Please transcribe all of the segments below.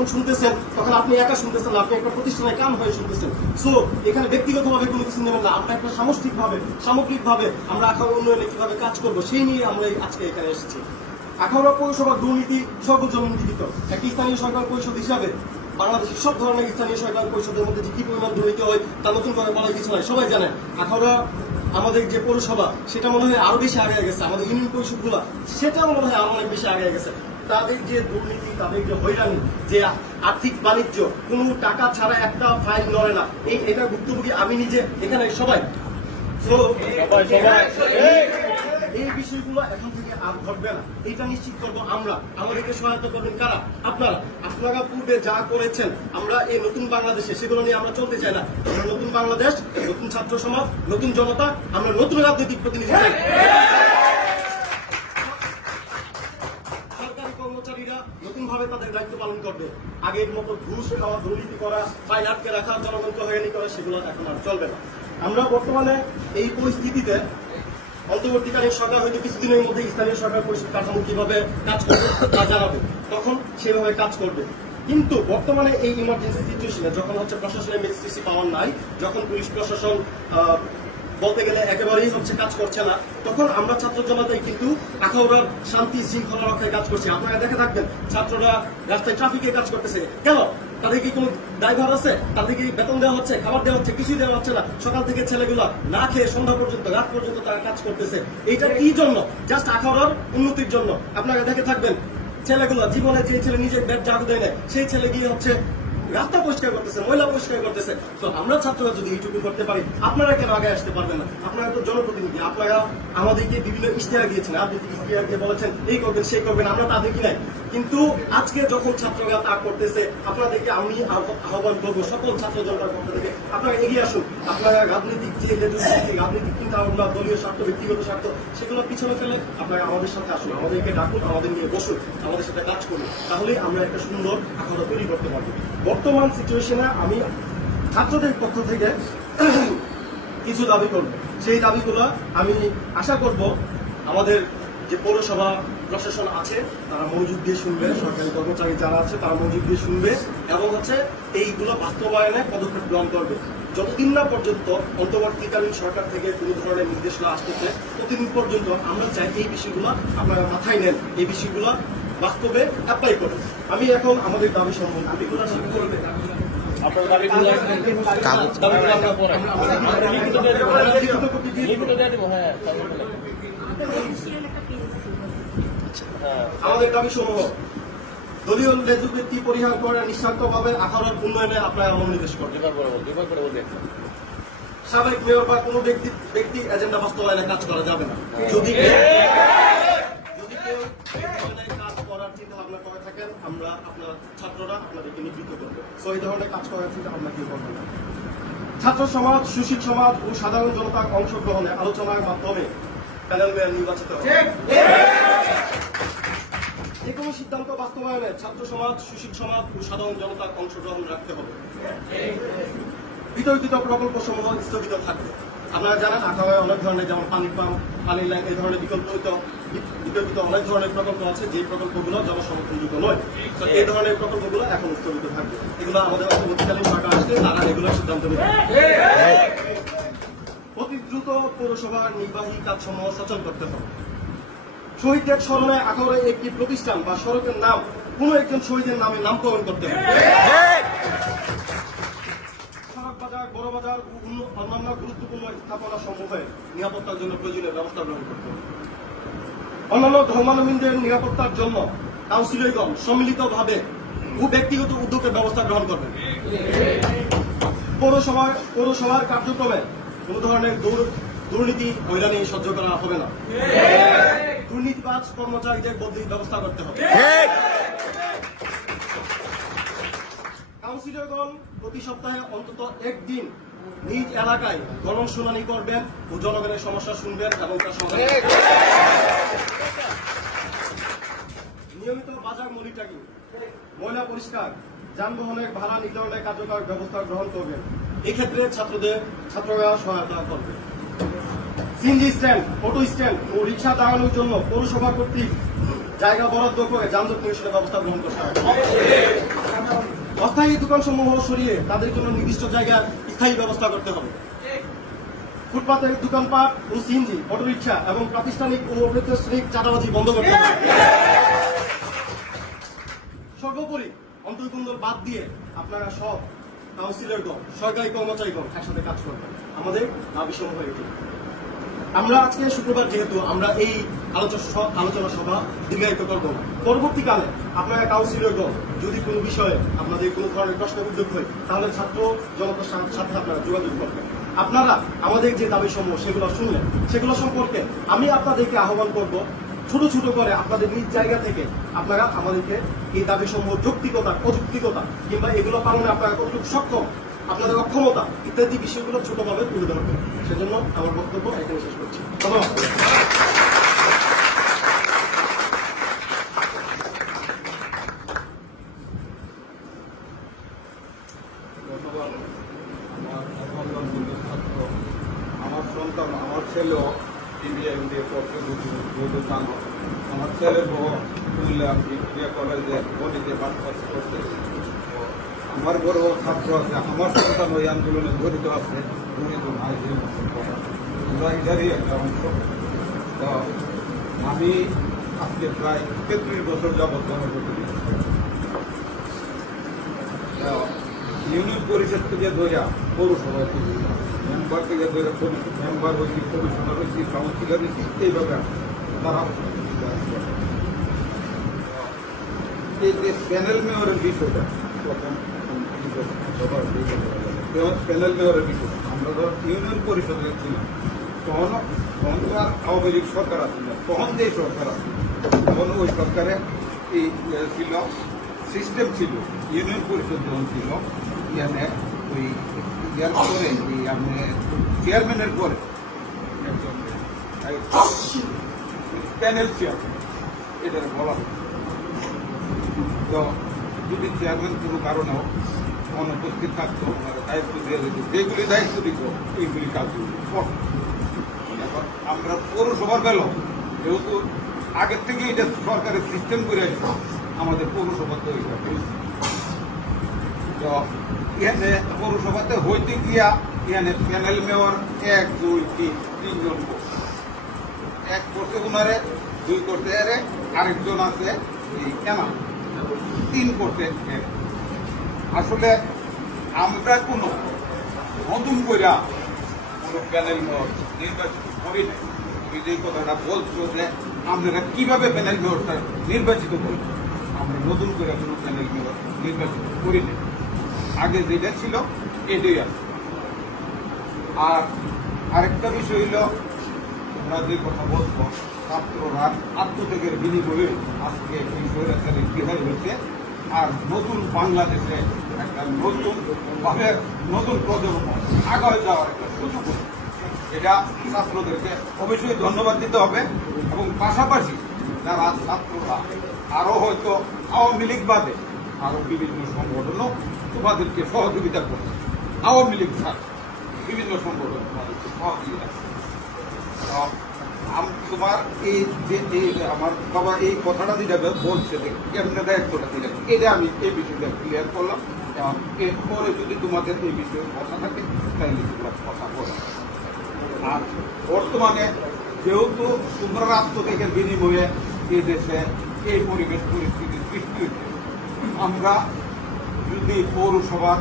যখন শুনতেছেন, তখন আপনি একা শুনতেছেন আপনি একটা প্রতিষ্ঠানে কাম হয়ে শুনতেছেন। সো এখানে ব্যক্তিগতভাবে কোনো কিছু নেবেন না। আমরা একটা সামষ্টিকভাবে, সামগ্রিকভাবে আমরা আখাউড়া উন্নয়নে কীভাবে কাজ করব, সেই নিয়ে আমরা আজকে এখানে এসেছি। আখাউড়া পৌরসভার দুর্নীতি সর্বজনমুখীকৃত একটি স্থানীয় সরকার পরিষদ হিসাবে বাংলাদেশের সব ধরনের স্থানীয় সরকার পরিষদের মধ্যে যে কি পরিমাণ দুর্নীতি হয়, তা নতুন করে বলার কিছু নয় সবাই জানেন, আখাউড়া আমাদের যে পৌরসভা সেটা মনে হয় আরও বেশি আগে গেছে। আমাদের ইউনিয়ন পরিষদগুলো সেটা মনে হয় আরও অনেক বেশি আগে গেছে। তাদের যে দুর্নীতি তাদের যে হয়রানি যে আর্থিক বাণিজ্য কোনো টাকা ছাড়া একটা ফাইল নড়ে না। এই এটা ভুক্তভোগী আমি নিজে এখানে সবাই। So, এই বিষয়গুলো এখন থেকে আর ঘটবে না। এটা নিশ্চিত করব আমরা। আমাদেরকে সহায়তা করবেন কারা? আপনারা। আপনারা পূর্বে যা করেছেন, আমরা এই নতুন বাংলাদেশে, সেগুলো নিয়ে আমরা চলতে চাই না। আমরা নতুন বাংলাদেশ, নতুন ছাত্র সমাজ, নতুন জনতা, আমরা নতুন রাজনৈতিক প্রতিনিধি কর্মচারীরা তাদের দায়িত্ব পালন করবে। আগের মতো করা রাখা সেগুলো এখন আর চলবে না। আমরা বর্তমানে এই পরিস্থিতিতে অন্তর্বর্তীকালীন সরকার হয়তো কিছুদিনের মধ্যে স্থানীয় সরকার পরিষদ কাঠামো কীভাবে কাজ করবে তা জানাবে। তখন সেভাবে কাজ করবে। কিন্তু বর্তমানে এই ইমার্জেন্সি সিচুয়েশনে যখন হচ্ছে প্রশাসনের মেজিস্ট্রেসি পাওয়ার নাই, যখন পুলিশ প্রশাসন বলতে গেলে একেবারেই হচ্ছে কাজ করছে না, তখন আমরা ছাত্র জনতাই কিন্তু আখাউড়ার শান্তি শৃঙ্খলা রক্ষায় কাজ করছি। আপনারা দেখে থাকবেন, ছাত্ররা রাস্তায় ট্রাফিকে কাজ করতেছে। কেন? তাদের কি কোনো ড্রাইভার আছে? তাদের কি বেতন দেওয়া হচ্ছে, খাবার দেওয়া হচ্ছে, কিছুই দেওয়া হচ্ছে না? সকাল থেকে ছেলেগুলা না খেয়ে সন্ধ্যা পর্যন্ত, রাত পর্যন্ত তারা কাজ করতেছে। এইটা কি জন্য? জাস্ট আখাউড়ার উন্নতির জন্য। আপনারা দেখে থাকবেন, ছেলেগুলো জীবনে যে ছেলে নিজের ব্যাট জাগু দেয় না সেই ছেলে গিয়ে হচ্ছে রাস্তা পরিষ্কার করতেছে, ময়লা পরিষ্কার করতেছে। তো আমরা ছাত্ররা যদি এইটুকু করতে পারি, আপনারা কেন আগে আসতে পারবেন না? আপনারা তো জনপ্রতিনিধি, আপনারা আমাদেরকে বিভিন্ন ইশতেহার দিয়েছেন আপনি ইশতেহার দিয়ে বলেছেন, এই করবেন, সেই করবেন, আমরা তা দেখি নাই। কিন্তু আজকে যখন ছাত্ররা তা করতেছে, আপনাদেরকে আমি আহ্বান করব, সকল ছাত্র জনতার পক্ষ থেকে, আপনারা এগিয়ে আসুন। আপনারা রাজনৈতিক যে লেজুসিটি রাজনৈতিক চিন্তা ভাবনা, দলীয় স্বার্থ, ব্যক্তিগত স্বার্থ, সেগুলো পিছনে ফেলে আপনারা আমাদের সাথে আসুন, আমাদেরকে ডাকুন, আমাদের নিয়ে বসুন, আমাদের সাথে কাজ করুন। তাহলেই আমরা একটা সুন্দর আখাড়া তৈরি করতে পারব। বর্তমান সিচুয়েশনে আমি ছাত্রদের পক্ষ থেকে কিছু দাবি করব। সেই দাবিগুলো আমি আশা করব আমাদের যে পৌরসভা প্রশাসন আছে তারা মনোযোগ দিয়ে শুনবে সরকারি কর্মচারী যারা আছে তারা মনোযোগ দিয়ে শুনবে এবং হচ্ছে এইগুলো বাস্তবায়নে পদক্ষেপ গ্রহণ করবে যতদিন না পর্যন্ত অন্তর্বর্তীকালীন সরকার থেকে কোনো ধরনের নির্দেশনা আসতেছে ততদিন পর্যন্ত আমরা চাই এই বিষয়গুলো আপনারা মাথায় নেন এই বিষয়গুলো বাস্তবে অ্যাপ্লাই করুন আমি এখন আমাদের দাবি সম্বন্ধে দাবিগুলো ঠিক করবে আপনার দাবিগুলো আমরা আমরা-। লিখিত দিয়ে দেবো হ্যাঁ বলে। হ্যাঁ। আমাদের দাবি সমূহ দলীয় লেজুবৃত্তি পরিহার করে নিঃস্বার্থভাবে আখাড়ার উন্নয়নে আপনারা মনোনিবেশ করবেন। সাবেক মেয়র বা কোনো ব্যক্তি ব্যক্তি এজেন্ডা বাস্তবায়নে কাজ করা যাবে না। যদি কেউ যদি কেউ কাজ করার চিন্তা ভাবনা করে থাকেন আমরা আপনার ছাত্ররা আপনাদেরকে নিবৃত্ত করব। সো এই ধরনের কাজ করার চিন্তা ভাবনা কেউ করবেন না। ছাত্র সমাজ সুশীল সমাজ ও সাধারণ জনতার অংশগ্রহণে আলোচনার মাধ্যমে প্যানেল মেয়র নির্বাচিত হবে। যে কোনো সিদ্ধান্ত বাস্তবায়নে ছাত্র সমাজ, সুশীল সমাজ ও সাধারণ জনতার অংশগ্রহণ রাখতে হবে। বিতর্কিত প্রকল্প সমূহ স্থগিত থাকবে। আপনারা জানেন আখাওয়ায় অনেক ধরনের যেমন পানির পাম্প পানির লাইন, এই ধরনের বিকল্পিত বিতর্কিত অনেক ধরনের প্রকল্প আছে যে প্রকল্পগুলো জনসমর্থনযোগ্য নয়। তো এই ধরনের প্রকল্পগুলো এখন স্থগিত থাকবে। এগুলো আমাদের অন্তর্বর্তীকালীন সরকার আসলে তারা এগুলো সিদ্ধান্ত নেবে। অতি দ্রুত পৌরসভার নির্বাহী কাজসমূহ সচল করতে হবে। শহীদদের স্মরণে আঠারো একটি প্রতিষ্ঠান বা সড়কের নাম, কোনো একজন শহীদের নামে নামকরণ করতে হবে বাজার অন্যান্য গুরুত্বপূর্ণ স্থাপনা নিরাপত্তার জন্য প্রয়োজনীয় ব্যবস্থা গ্রহণ করতে অন্যান্য নিরাপত্তার সম্মিলিতভাবে ব্যক্তিগত উদ্যোগের ব্যবস্থা গ্রহণ পৌরসভার পৌরসভার কার্যক্রমে কোন ধরনের দুর- দুর্নীতি হয়রানি সহ্য করা হবে না। দুর্নীতিবাজ কর্মচারীদের বদলির ব্যবস্থা করতে হবে। কাউন্সিলরগণ প্রতি সপ্তাহে অন্তত একদিন নিজ এলাকায় গণ শুনানি করবেন ও জনগণের সমস্যা শুনবেন এবং তার সমাধান নিয়মিত বাজার মনিটরিং, ময়লা পরিষ্কার, যানবাহনের ভাড়া নির্ধারণের কার্যকর ব্যবস্থা গ্রহণ করবেন। এক্ষেত্রে ছাত্রদের, ছাত্ররা সহায়তা করবে। সিএনজি স্ট্যান্ড অটো স্ট্যান্ড ও রিক্সা দাঁড়ানোর জন্য পৌরসভা কর্তৃক জায়গা বরাদ্দ করে যানজট নিরসনের ব্যবস্থা গ্রহণ করতে হবে। অস্থায়ী দোকানসমূহ সরিয়ে তাদের জন্য নির্দিষ্ট জায়গায় স্থায়ী ব্যবস্থা করতে হবে। ফুটপাতের দোকানপাট ও সিএনজি, অটোরিকশা এবং প্রাতিষ্ঠানিক ও অপ্রাতিষ্ঠানিক চাঁদাবাজি বন্ধ করতে হবে। সর্বোপরি অন্তর্কুন্দর বাদ দিয়ে আপনারা সব কাউন্সিলরগণ সরকারি কর্মচারীগণ একসাথে কাজ করবেন। আমাদের দাবি সমূহ এটি আমরা আজকে শুক্রবার যেহেতু আমরা এই আলোচনা আলোচনা সভা দীর্ঘায়িত করব। পরবর্তীকালে আপনারা কাউন্সিলরগণ যদি কোনো বিষয়ে আপনাদের কোনো ধরনের প্রশ্ন উদ্যোগ হয়, তাহলে ছাত্র জনতার সাথে আপনারা যোগাযোগ করবেন। আপনারা আমাদের যে দাবি সমূহ সেগুলো শুনলেন, সেগুলো সম্পর্কে আমি আপনাদেরকে আহ্বান করব, ছোট ছোট করে আপনাদের নিজ জায়গা থেকে আপনারা আমাদেরকে এই দাবি সমূহ যৌক্তিকতা, অযৌক্তিকতা কিংবা এগুলো পালনে আপনারা কতটুকু সক্ষম আপনাদের অক্ষমতা ইত্যাদি বিষয়গুলো ছোটভাবে তুলে ধরবেন সেজন্য আমার বক্তব্য এখানে শেষ করছি। ধন্যবাদ ধন্যবাদ আমার সন্তান বন্ধু ছাত্র আমার সন্তান আমার ছেলেও ইন্ডিয়ান দিয়ে পড়তে বুঝতে জানো আমার ছেলে বউ শুনলাম ইন্ডিয়া কলেজে গণিতে মাস্টার্স করতে তো আমার বড় ছাত্র আছে, আমার সন্তান ওই আন্দোলনে জড়িত আছে নাই যে এটারই একটা অংশ। তো আমি আজকে প্রায় তেত্রিশ বছর যাবৎ জনগণ ইউনিয়ন পরিষদ থেকে ধরিয়া পৌরসভা থেকে মেম্বার থেকে ধরে মেম্বার হয়েছি কমিশনার হয়েছি কাউন্সিলর হয়েছি এইভাবে তারা এই যে প্যানেল মেয়রের বিষয়টা প্যানেল মেয়রের বিষয় আমরা ধর ইউনিয়ন পরিষদে ছিলাম তখন তখন তো আর আওয়ামী লীগ সরকার আসছিল তখন যে সরকার আসছিল তখন ওই সরকারে এই ছিল সিস্টেম ছিল ইউনিয়ন পরিষদ যখন ছিল ইয়ানে ওই ইয়ার পরে এই চেয়ারম্যানের পরে প্যানেল চেয়ারম্যান এটা বলা তো যদি চেয়ারম্যান কোনো কারণেও অনুপস্থিত থাকতো, ওনারা দায়িত্ব দিয়ে দিত যেগুলি দায়িত্ব দিত, এইগুলি করতো। এখন আমরা পৌরসভার গেল যেহেতু আগের থেকে এটা সরকারের সিস্টেম করে আসছে, আমাদের পৌরসভা তৈরি করতে তো এখানে পৌরসভাতে হইতে গিয়া এখানে প্যানেল মেয়র এক, দুই, তিন, তিনজন এক করছে উনারে, দুই করছে এরে আরেকজন আছে এই কেনা তিন করছে। আসলে আমরা কোনো নতুন কইরা কোনো প্যানেল নির্বাচিত করি নাই। তুমি যে কথাটা বলছো যে আপনারা কীভাবে প্যানেল মেয়রটা নির্বাচিত করবেন আমরা নতুন করে কোনো প্যানেল মেয়র নির্বাচিত করি নাই। আগে যেটা ছিল, এটাই আছে। আর আরেকটা বিষয় হলো তোমরা যে কথা বলছো ছাত্ররা আত্মত্যাগের বিনিময়ে আজকে এই স্বৈরাচারী বিহার হয়েছে। আর নতুন বাংলাদেশে একটা নতুন ভাবে নতুন প্রজন্ম আগায় যাওয়ার একটা সুযোগ এটা ছাত্রদেরকে অবশ্যই ধন্যবাদ দিতে হবে এবং পাশাপাশি যারা ছাত্ররা আরও হয়তো আওয়ামী লীগ বাদে আরও বিভিন্ন সংগঠনও তোমাদেরকে সহযোগিতা করছে। আওয়ামী লীগ বিভিন্ন সংগঠন তোমাদেরকে সহযোগিতা করছে। তোমার এই যে এই আমার বাবা এই কথাটা যেটা বলছে কেমনে দায়িত্বটা দিলেন এটা আমি এই বিষয়টা ক্লিয়ার করলাম। এবং এরপরে যদি তোমাদের এই বিষয়ে কথা থাকে, তাহলে তোমরা কথা বলো। আর বর্তমানে যেহেতু তোমরা রাষ্ট্র থেকে বিনিময়ে এই দেশে এই পরিবেশ পরিস্থিতি সৃষ্টি আমরা যদি পৌরসভার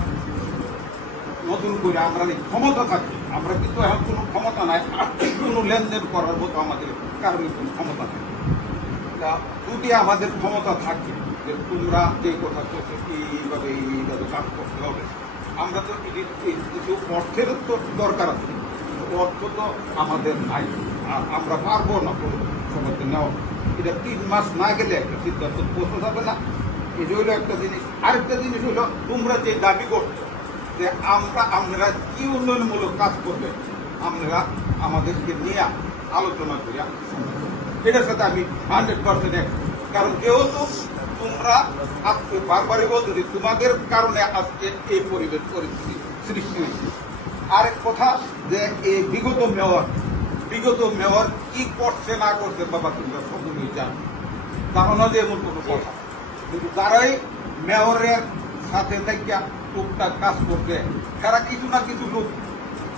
নতুন করে আমরা ক্ষমতা থাকি আমরা কিন্তু এখন কোনো ক্ষমতা নাই। আর্থিক কোনো লেনদেন করার মতো আমাদের কারণে কোনো ক্ষমতা নেই। তা যদি আমাদের ক্ষমতা থাকে, যে তোমরা যে কথা করছ কি এইভাবে কাজ করতে হবে, আমরা তো এই- এই কিছু অর্থের তো দরকার আছে। অর্থ তো আমাদের নাই। আর আমরা পারব না সবাইকে নেওয়া এটা তিন মাস না গেলে একটা সিদ্ধান্ত পৌঁছে যাবে না। এটা হইল একটা জিনিস। আরেকটা জিনিস হলো তোমরা যে দাবি করছ যে আমরা আপনারা কি উন্নয়নমূলক কাজ করবেন আপনারা আমাদেরকে নিয়ে আলোচনা করিয়া এটার সাথে আমি হান্ড্রেড পার্সেন্ট কারণ যেহেতু তোমরা আজকে বারবারই বলতেছি তোমাদের কারণে আজকে এই পরিবেশ পরিস্থিতি সৃষ্টি হয়েছে। আরেক কথা যে এই বিগত মেয়র বিগত মেয়র কি করছে না করছে বাবা তোমরা সকলেই জানো। ধারণা যে এমন কোনো কথা। কিন্তু তারাই মেয়রের সাথে থেকে টুকটাক কাজ করতে তারা কিছু না কিছু লোক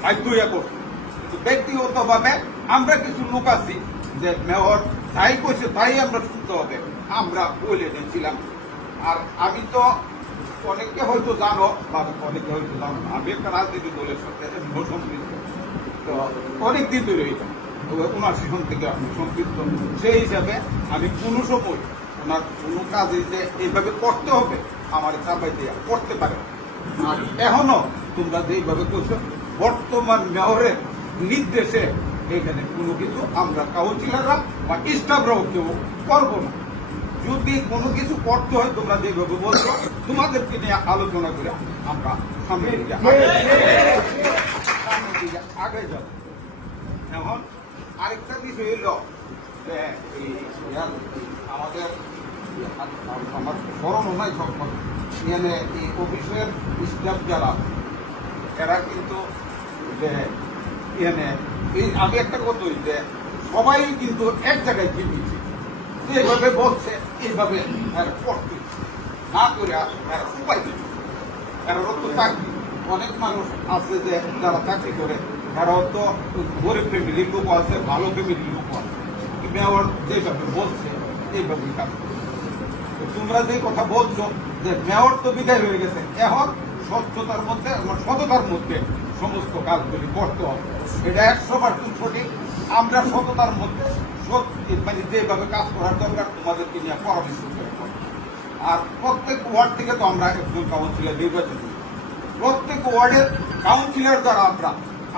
বাধ্যইয়া করছে কিন্তু ব্যক্তিগতভাবে আমরা কিছু লোক আছি যে মেয়র তাই করছে তাই আমরা শুনতে হবে, আমরা বলে দিয়েছিলাম আর আমি তো অনেকে হয়তো জানো, বা অনেকে হয়তো জানো না। আমি একটা রাজনীতি দলের সাথে সম্পৃক্ত তো অনেক দিন ধরে এটা ওনার সেখান থেকে আমি সম্পৃক্ত সেই হিসাবে আমি কোনো সময় ওনার কোনো কাজে যে এইভাবে করতে হবে, আমার চাপাই দিয়ে করতে পারে। আর এখনও তোমরা যেইভাবে করছ বর্তমান মেয়রের নির্দেশে এখানে কোনো কিছু আমরা কাউন্সিলাররা বা স্টাফরাও কেউ করব না। যদি কোনো কিছু করতে হয় তোমরা যেভাবে বলছো তোমাদেরকে নিয়ে আলোচনা করে আমরা আগে- সামনের দিকে আগে যাব। এখন আরেকটা বিষয় হলো আমাদের আমার স্মরণও নাই এই অফিসের স্টাফ যারা, এরা কিন্তু যে এই আমি একটা কথা যে সবাই কিন্তু এক জায়গায় এইভাবে করতে না করে সবাই এরা তো চাকরি। অনেক মানুষ আছে যে যারা চাকরি করে এরাও তো গরিব ফ্যামিলির লোক আছে, ভালো ফ্যামিলির লোক আছে। মেয়র যেভাবে বলছে এইভাবে কাজ করে। তোমরা যে কথা বলছো যে মেয়র তো বিদায় হয়ে গেছে, এখন স্বচ্ছতার মধ্যে আমার সততার মধ্যে সমস্ত কাজগুলি করতে হবে। এটা একশো পার্সেন্ট সঠিক আমরা সততার মধ্যে সত্যি মানে যেভাবে কাজ করার দরকার তোমাদেরকে নিয়ে পরামর্শ করে আর প্রত্যেক ওয়ার্ড থেকে তো আমরা একজন কাউন্সিলর নির্বাচিত। প্রত্যেক ওয়ার্ডের কাউন্সিলর দ্বারা আমরা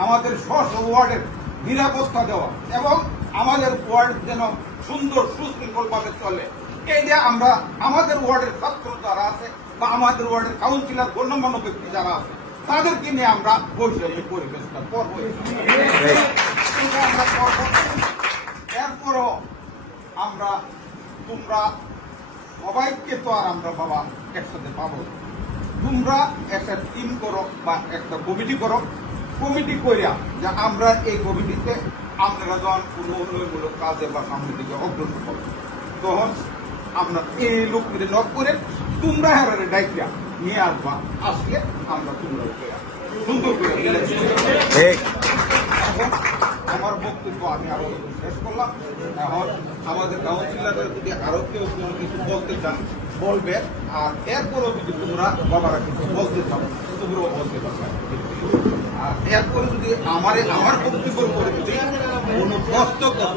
আমাদের স্ব ওয়ার্ডের নিরাপত্তা দেওয়া এবং আমাদের ওয়ার্ড যেন সুন্দর, সুশৃঙ্খলভাবে চলে। এই আমরা আমাদের ওয়ার্ডের ছাত্র যারা আছে বা আমাদের ওয়ার্ডের কাউন্সিলর, গণ্যমান্য ব্যক্তি যারা আছে, তাদেরকে নিয়ে আমরা বসে পরিবেশটা করব। এরপরও আমরা, তোমরা সবাইকে তো আর আমরা বাবা একসাথে পাবো। তোমরা একটা টিম করো বা একটা কমিটি করো। কমিটি করিয়া যে আমরা এই কমিটিতে আপনারা যখন কোনো উন্নয়নমূলক কাজে বা সামনের দিকে অগ্রসর করো তখন আমরা এই লোককে নক করে তোমরা হারারে ডাইকিয়া নিয়ে আসবা। আসলে আমরা তোমরা সুন্দর করে আমার বক্তব্য আমি আরও শেষ করলাম। এখন আমাদের কাউন্সিলররা যদি আরও কেউ কোনো কিছু বলতে চান বলবে। আর এরপরও যদি তোমরা বাবারা কিছু বলতে চাও তোমরাও বলতে পারবে আর এরপরে যদি আমার আমার বক্তব্যের পরে যদি কোনো প্রশ্ন করো,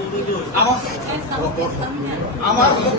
আমার